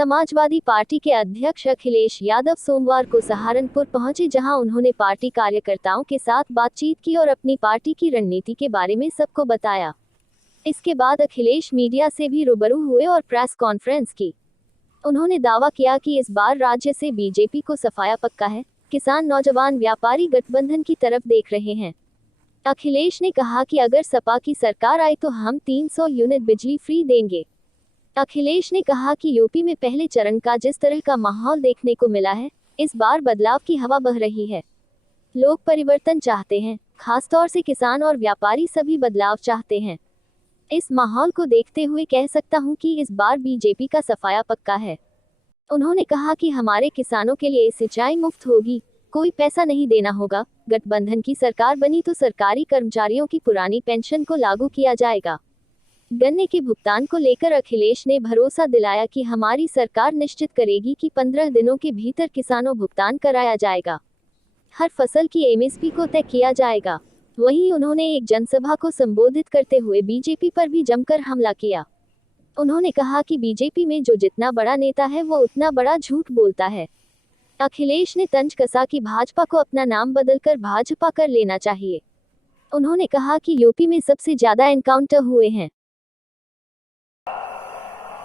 Samajwadi party के अध्यक्ष अखिलेश यादव सोमवार को सहारनपुर पहुंचे, जहां उन्होंने पार्टी कार्यकर्ताओं के साथ बातचीत की और अपनी पार्टी की रणनीति के बारे में सबको बताया। इसके बाद अखिलेश मीडिया से भी रूबरू हुए और प्रेस कॉन्फ्रेंस की। उन्होंने दावा किया कि इस बार राज्य से बीजेपी को सफाया पक्का है। किसान, नौजवान, व्यापारी गठबंधन की तरफ देख रहे हैं। अखिलेश ने कहा कि अगर सपा की सरकार आई तो हम 300 यूनिट बिजली फ्री देंगे। अखिलेश ने कहा कि यूपी में पहले चरण का जिस तरह का माहौल देखने को मिला है, इस बार बदलाव की हवा बह रही है। लोग परिवर्तन चाहते हैं, खासतौर से किसान और व्यापारी सभी बदलाव चाहते हैं। इस माहौल को देखते हुए कह सकता हूं कि इस बार बीजेपी का सफाया पक्का है। उन्होंने कहा कि हमारे किसानों के लिए सिंचाई मुफ्त होगी, कोई पैसा नहीं देना होगा। गठबंधन की सरकार बनी तो सरकारी कर्मचारियों की पुरानी पेंशन को लागू किया जाएगा। गन्ने के भुगतान को लेकर अखिलेश ने भरोसा दिलाया कि हमारी सरकार निश्चित करेगी कि 15 दिनों के भीतर किसानों भुगतान कराया जाएगा। हर फसल की एमएसपी को तय किया जाएगा। वहीं उन्होंने एक जनसभा को संबोधित करते हुए बीजेपी पर भी जमकर हमला किया। उन्होंने कहा कि बीजेपी में जो जितना बड़ा नेता है वो उतना बड़ा झूठ बोलता है। अखिलेश ने तंज कसा कि भाजपा को अपना नाम बदलकर भाजपा कर लेना चाहिए। उन्होंने कहा कि यूपी में सबसे ज्यादा एनकाउंटर हुए हैं।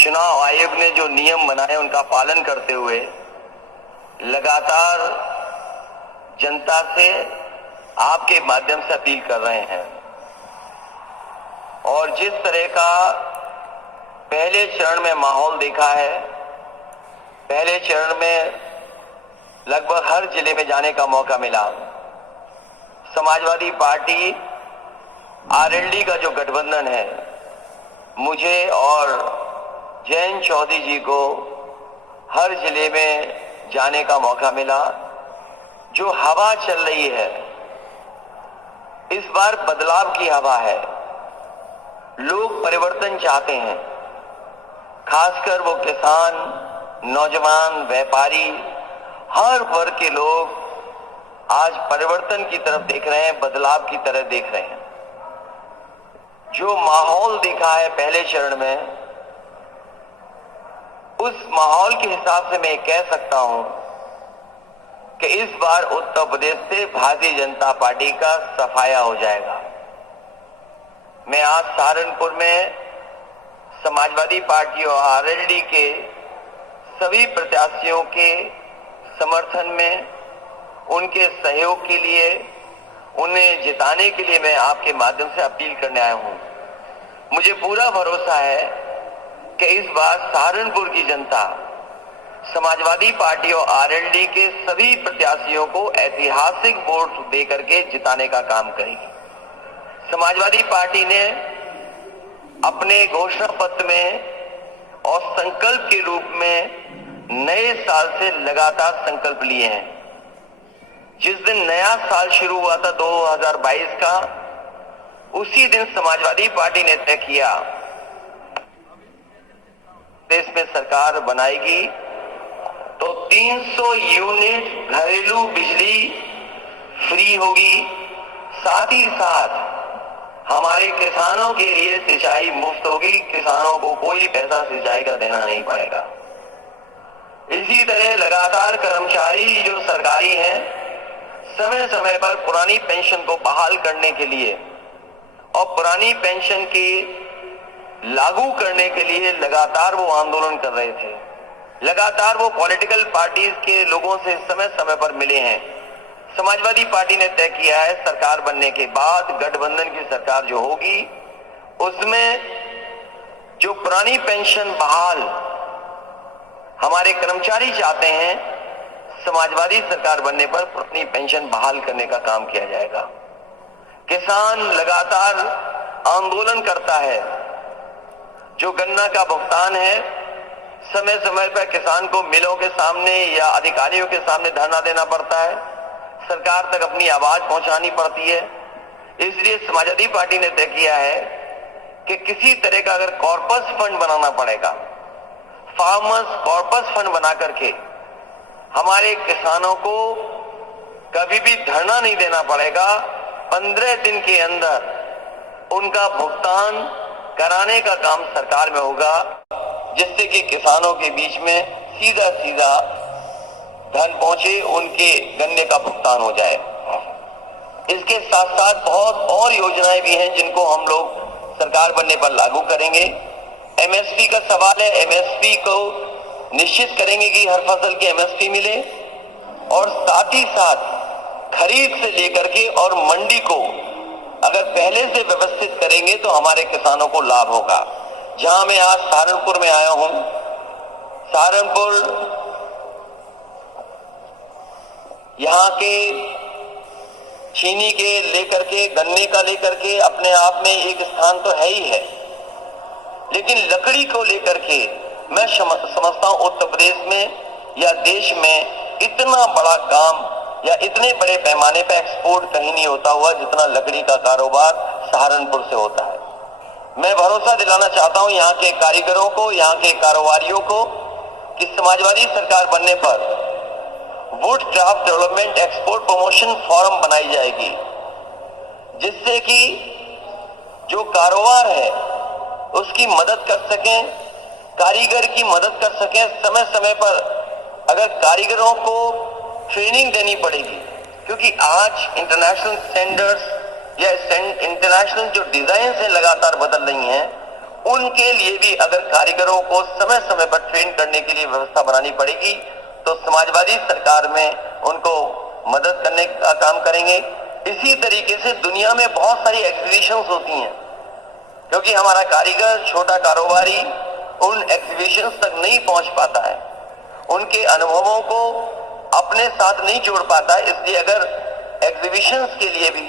चुनाव आयोग ने जो नियम बनाए उनका पालन करते हुए लगातार जनता से आपके माध्यम से अपील कर रहे हैं और जिस तरह का पहले चरण में माहौल देखा है, पहले चरण में लगभग हर जिले में जाने का मौका मिला। समाजवादी पार्टी आरएलडी का जो गठबंधन है, मुझे और जयंत चौधरी जी को हर जिले में जाने का मौका मिला। जो हवा चल रही है इस बार बदलाव की हवा है। लोग परिवर्तन चाहते हैं, खासकर वो किसान, नौजवान, व्यापारी, हर वर्ग के लोग आज परिवर्तन की तरफ देख रहे हैं, बदलाव की तरफ देख रहे हैं। जो माहौल देखा है पहले चरण में, उस माहौल के हिसाब से मैं कह सकता हूं कि इस बार उत्तर प्रदेश से भारतीय जनता पार्टी का सफाया हो जाएगा। मैं आज सहारनपुर में समाजवादी पार्टी और आरएलडी के सभी प्रत्याशियों के समर्थन में, उनके सहयोग के लिए, उन्हें जिताने के लिए मैं आपके माध्यम से अपील करने आया हूं। मुझे पूरा भरोसा है कि इस बार सहारनपुर की जनता समाजवादी पार्टी और आरएलडी के सभी प्रत्याशियों को ऐतिहासिक वोट देकर के जिताने का काम करेगी। समाजवादी पार्टी ने अपने घोषणा पत्र में और संकल्प के रूप में नए साल से लगातार संकल्प लिए हैं। जिस दिन नया साल शुरू हुआ था 2022 का, उसी दिन समाजवादी पार्टी ने तय किया देश में सरकार बनाएगी तो 300 यूनिट घरेलू बिजली फ्री होगी। साथ ही साथ हमारे किसानों के लिए सिंचाई मुफ्त होगी। किसानों को कोई पैसा सिंचाई का देना नहीं पड़ेगा। इसी तरह लगातार कर्मचारी जो सरकारी हैं, समय समय पर पुरानी पेंशन को बहाल करने के लिए और पुरानी पेंशन की लागू करने के लिए लगातार वो आंदोलन कर रहे थे। लगातार वो पॉलिटिकल पार्टीज के लोगों से समय समय पर मिले हैं। समाजवादी पार्टी ने तय किया है सरकार बनने के बाद गठबंधन की सरकार जो होगी उसमें जो पुरानी पेंशन बहाल हमारे कर्मचारी चाहते हैं, समाजवादी सरकार बनने पर पुरानी पेंशन बहाल करने का काम किया जाएगा। किसान लगातार आंदोलन करता है। जो गन्ना का भुगतान है, समय समय पर किसान को मिलों के सामने या अधिकारियों के सामने धरना देना पड़ता है, सरकार तक अपनी आवाज पहुंचानी पड़ती है। इसलिए समाजवादी पार्टी ने तय किया है कि किसी तरह का अगर कॉर्पस फंड बनाना पड़ेगा, फार्मर्स कॉर्पस फंड बना करके हमारे किसानों को कभी भी धरना नहीं देना पड़ेगा। 15 दिन के अंदर उनका भुगतान कराने का काम सरकार में होगा। जिससे कि किसानों के बीच में सीधा सीधा धन पहुंचे, उनके गन्ने का भुगतान हो जाए। इसके साथ साथ बहुत और योजनाएं भी हैं जिनको हम लोग सरकार बनने पर लागू करेंगे। एमएसपी का सवाल है, एमएसपी को निश्चित करेंगे कि हर फसल की एमएसपी मिले, और साथ ही साथ खरीद से लेकर के और मंडी को अगर पहले से व्यवस्थित करेंगे तो हमारे किसानों को लाभ होगा। जहां मैं आज सहारनपुर में आया हूं, सहारनपुर यहां के चीनी के लेकर के, गन्ने का लेकर के अपने आप में एक स्थान तो है ही है, लेकिन लकड़ी को लेकर के मैं समझता हूं उत्तर प्रदेश में या देश में इतना बड़ा काम या इतने बड़े पैमाने पर एक्सपोर्ट कहीं नहीं होता हुआ जितना लकड़ी का कारोबार सहारनपुर से होता है। मैं भरोसा दिलाना चाहता हूं यहाँ के कारीगरों को, यहाँ के कारोबारियों को कि समाजवादी सरकार बनने पर would craft development export promotion forum बनाई जाएगी, जिससे कि जो कारोबार है उसकी मदद कर सकें, कारीगर की मदद कर सकें। समय समय पर अगर कारीगरों को ट्रेनिंग देनी पड़ेगी, क्योंकि आज इंटरनेशनल स्टैंडर्ड्स या इंटरनेशनल जो डिजाइन है लगातार बदल रही हैं, उनके लिए भी अगर कारीगरों को समय समय पर ट्रेन करने के लिए व्यवस्था बनानी पड़ेगी तो समाजवादी सरकार में उनको मदद करने का काम करेंगे। इसी तरीके से दुनिया में बहुत सारी एग्जीबिशंस होती हैं, क्योंकि हमारा कारीगर, छोटा कारोबारी उन एग्जीबिशंस तक नहीं पहुंच पाता है, उनके अनुभवों को अपने साथ नहीं जोड़ पाता है। इसलिए अगर एग्जीबिशंस के लिए भी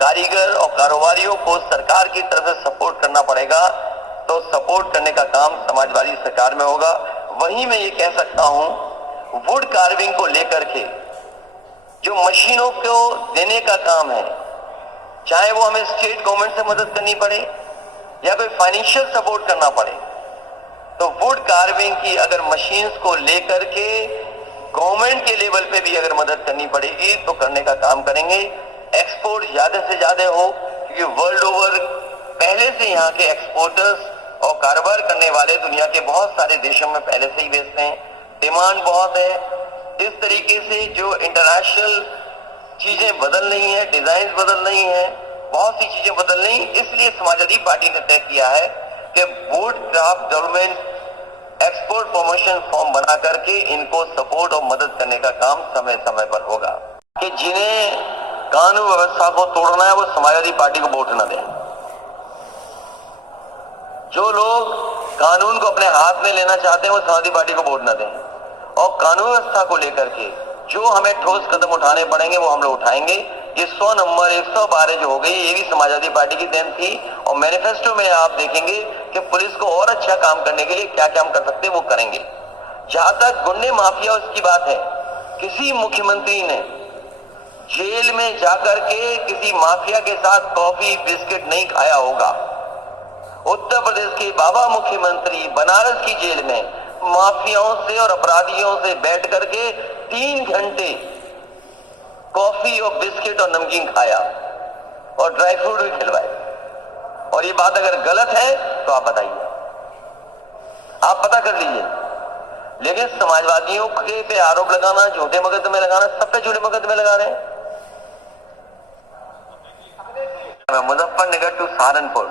कारीगर और कारोबारियों को सरकार की तरफ से सपोर्ट करना पड़ेगा, तो सपोर्ट करने का काम समाजवादी सरकार में होगा। वहीं मैं ये कह सकता हूं, वुड कार्विंग को लेकर के जो मशीनों को देने का काम है, चाहे वो हमें स्टेट गवर्नमेंट से मदद करनी पड़े या कोई फाइनेंशियल सपोर्ट करना पड़े, तो वुड कार्विंग की अगर मशीन्स को लेकर के गवर्नमेंट के लेवल पे भी अगर मदद करनी पड़ेगी तो करने का काम करेंगे। एक्सपोर्ट ज्यादा से ज्यादा हो, क्योंकि वर्ल्ड ओवर पहले से यहाँ के एक्सपोर्टर्स और कारोबार करने वाले दुनिया के बहुत सारे देशों में पहले से ही बेचते हैं, डिमांड बहुत है। इस तरीके से जो इंटरनेशनल चीजें बदल रही हैं, डिजाइन बदल रही हैं, बहुत सी चीजें बदल रही, इसलिए समाजवादी पार्टी ने तय किया है कि would craft development export promotion form बना करके इनको सपोर्ट और मदद करने का काम समय समय पर होगा। कि जिन्हें कानून व्यवस्था को तोड़ना है वो समाजवादी पार्टी को वोट न दें। जो लोग कानून को अपने हाथ में लेना चाहते हैं वो समाजवादी पार्टी को वोट न दें, और कानून व्यवस्था को लेकर के जो हमें ठोस कदम उठाने पड़ेंगे वो हम लोग उठाएंगे। ये 100 नंबर 112 जो हो गई, ये भी समाजवादी पार्टी की देन थी, और मैनिफेस्टो में आप देखेंगे कि पुलिस को और अच्छा काम करने के लिए क्या क्या हम कर सकते हैं वो करेंगे। जहां तक गुंडे माफिया उसकी बात है, किसी मुख्यमंत्री ने जेल में जाकर के किसी माफिया के साथ कॉफी बिस्किट नहीं खाया होगा। उत्तर प्रदेश के बाबा मुख्यमंत्री बनारस की जेल में माफियाओं से और अपराधियों से बैठ करके 3 घंटे कॉफी और बिस्किट और नमकीन खाया और ड्राई फ्रूट भी खिलवाए। और ये बात अगर गलत है तो आप बताइए, आप पता कर लीजिए। लेकिन समाजवादियों के पे आरोप लगाना, झूठे मुकदमे लगाना, सब पे झूठे मुकदमे लगा रहे हैं। मुजफ्फरनगर टू सहारनपुर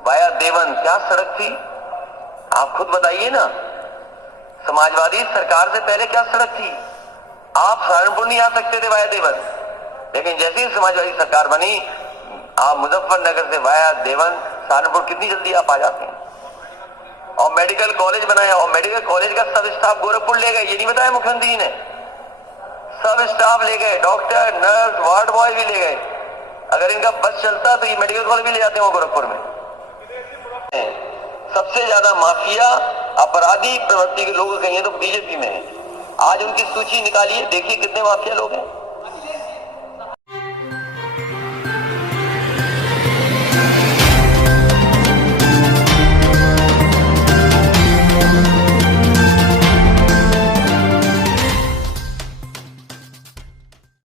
वाया देवन, क्या सड़क थी, आप खुद बताइए ना। समाजवादी सरकार से पहले क्या सड़क थी? आप सहारनपुर नहीं आ सकते थे वाया देवन, लेकिन जैसे ही समाजवादी सरकार बनी, आप मुजफ्फरनगर से वाया देवन सहारनपुर कितनी जल्दी आप आ जाते हैं। और मेडिकल कॉलेज बनाया, और मेडिकल कॉलेज का सब स्टाफ गोरखपुर ले गए, ये नहीं बताया मुख्यमंत्री ने। सब स्टाफ ले गए, डॉक्टर, नर्स, वार्ड बॉय भी ले गए। अगर इनका बस चलता तो ये मेडिकल कॉलेज भी ले जाते हैं गोरखपुर में। सबसे ज्यादा माफिया अपराधी प्रवृत्ति के लोग कहीं तो बीजेपी में है। आज उनकी सूची निकालिए, देखिए कितने माफिया लोग हैं।